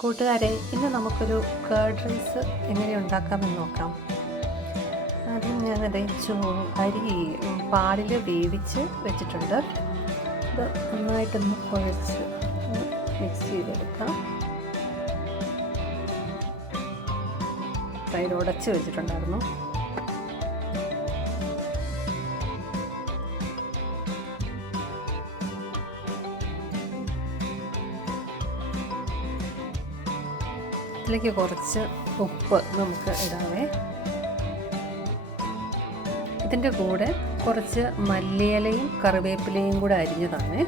കൂട്ടുകാരെ, ഇന്ന് നമുക്കൊരു കേർഡ് റൈസ് എങ്ങനെ ഉണ്ടാക്കാമെന്ന് നോക്കാം. ആദ്യം ഞാനത് അരി പാലിൽ വേവിച്ച് വെച്ചിട്ടുണ്ട്. ഇത് നന്നായിട്ടൊന്ന് കുഴച്ച് മിക്സ് ചെയ്തെടുക്കാം. തൈര് ഉടച്ച് വെച്ചിട്ടുണ്ടായിരുന്നു. ഇതിലേക്ക് കുറച്ച് ഉപ്പ് നമുക്ക് ഇടാവേ. ഇതിൻ്റെ കൂടെ കുറച്ച് മല്ലിയിലയും കറിവേപ്പിലയും കൂടെ അരിഞ്ഞതാണ്.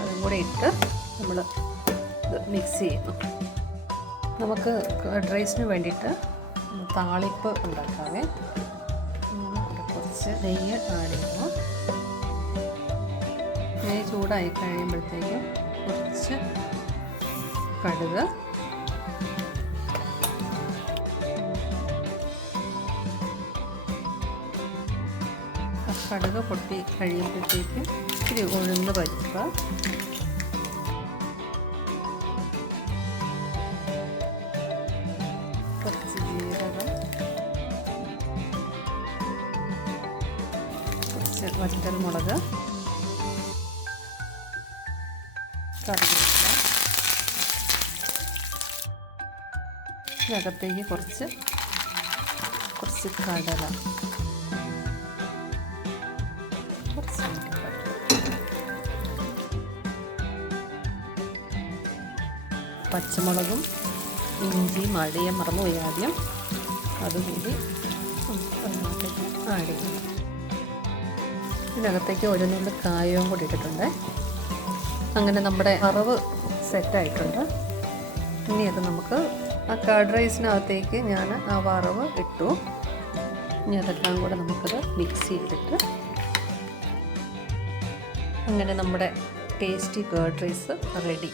അതും കൂടെ ഇട്ട് നമ്മൾ ഇത് മിക്സ് ചെയ്യുന്നു. നമുക്ക് കേർഡ് റൈസിന് വേണ്ടിയിട്ട് താളിപ്പ് ഉണ്ടാക്കാവേ. കുറച്ച് നെയ്യ് ആഡ് ചെയ്യുന്നു. നെയ്യ് ചൂടായി കഴിയുമ്പോഴത്തേക്കും കുറച്ച് കടുക്, കടുക് പൊട്ടി കഴിയുമ്പോഴത്തേക്കും ഇത്തിരി ഉഴുന്ന് പരിപ്പ്, കുറച്ച് ജീരകം, കുറച്ച് വറ്റൽമുളക്, കറിവേപ്പില, ഇതിനകത്തേക്ക് കുറച്ച് കടല, പച്ചമുളകും ഇഞ്ചിയും അടിയാൻ മറന്നുപോയി ആദ്യം, അതുകൂടി അതിനകത്തേക്ക് ആഡ് ചെയ്യും. ഇതിനകത്തേക്ക് ഒരു നുള്ളി കായവും കൂടി ഇട്ടിട്ടുണ്ട്. അങ്ങനെ നമ്മുടെ വറവ് സെറ്റായിട്ടുണ്ട്. ഇനി അത് നമുക്ക് ആ കേർഡ് റൈസിനകത്തേക്ക് ഞാൻ ആ വറവ് ഇട്ടു. ഇനി അതെല്ലാം കൂടെ നമുക്കത് മിക്സ് ചെയ്തിട്ട് അങ്ങനെ നമ്മുടെ ടേസ്റ്റി കേർഡ് റൈസ് റെഡി.